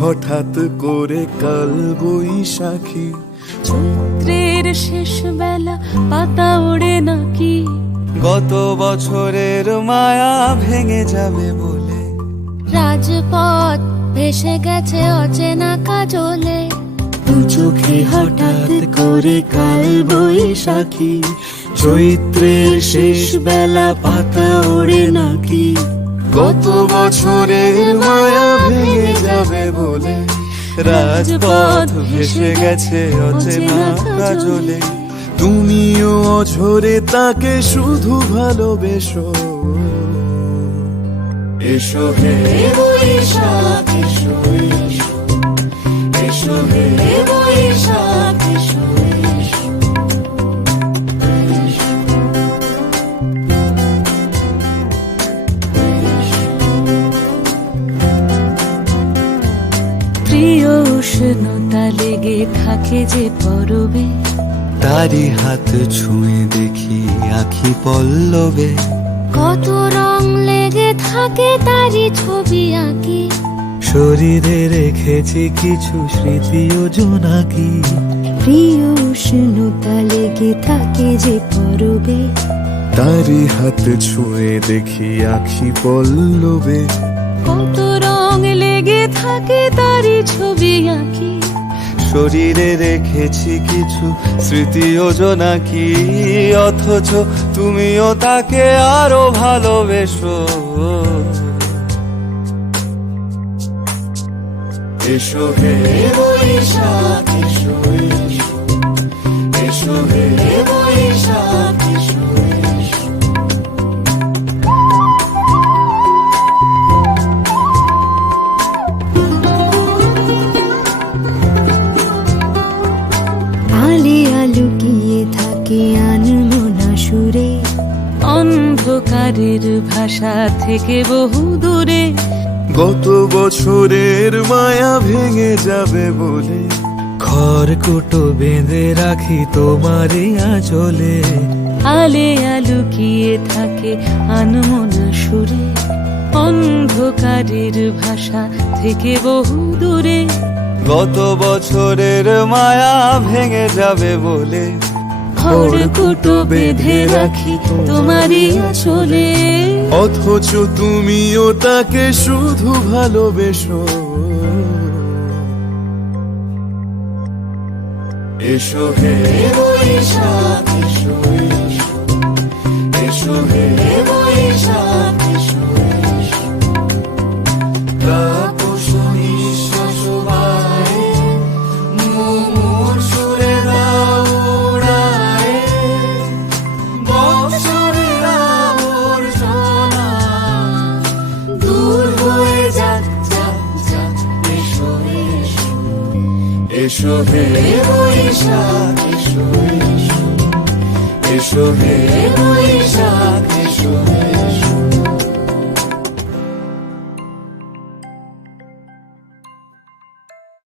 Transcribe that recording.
হঠাৎ করে কাল বৈশাখী। চৈত্রের শেষ বেলা পাতা ওড়ে নাকি, গত বছরের মায়া ভেঙে যাবে বলে। রাজপথ ভেসে গেছে অচেনা কাজলে, দু চোখে হঠাৎ করে কাল বৈশাখী। চৈত্রের শেষ বেলা পাতা ওড়ে নাকি, গত বছরের মায়া ভেঙে যাবে বলে। রাজপথ ভেসে গেছে অচেনা কাজলে, তুমিও অঝরে তাকে শুধু ভালোবেসো। এসো হে বৈশাখ এসো, এসো এসো হে বৈশাখ এসো, এসো। প্রিয় উষ্ণতা লেগে থাকে যে পরবে, তারি হাত ছুঁয়ে দেখি আখি পল্লবে। কত রং লেগে থাকে তারই ছবি আঁকি, শরীরে রেখেছি কিছু স্মৃতি ও জোনাকি। প্রিয় উষ্ণতা লেগে থাকে যে পরবে, তারি হাত ছুঁয়ে দেখি আখি পল্লবে। কত রং লেগে থাকে তারই ছবি আঁকি, শরীরে রেখেছি কিছু স্মৃতি ও জোনাকি। অথচ তুমিও তাকে আরো ভালোবেসো। এসো হে বৈশাখ এসো, এসো এসো হে বৈশাখ এসো, এসো। আলিয়া লুকিয়ে থাকে আনমনা সুরে, অন্ধকারের ভাষা থেকে বহু দূরে, গত বছরের মায়া ভেঙে যাবে বলে। খড়কুটো বেঁধে রাখি তোমারই আঁচলে। আলিয়া লুকিয়ে থাকে আনমনা সুরে, অন্ধকারের ভাষা থেকে বহু দূরে, গত বছরের মায়া ভেঙে যাবে বলে। খড়কুটো বেঁধে রাখি তোমারই আঁচলে, অথচ তুমিও তাকে শুধু ভালোবেসো। এসো হে বৈশাখ এসো, এসো এসো হে বৈশাখ এসো, এসো। তাপস নিঃশ্বাস বায়ে, মুমুর সুরে দাও উড়ায়ে। বৎসরের আবর্জনা দূর হয়ে যাক, যাক, যাক। এসো এসো এসো হে বৈশাখ এসো, এসো এসো হে বৈশাখ এসো, এসো।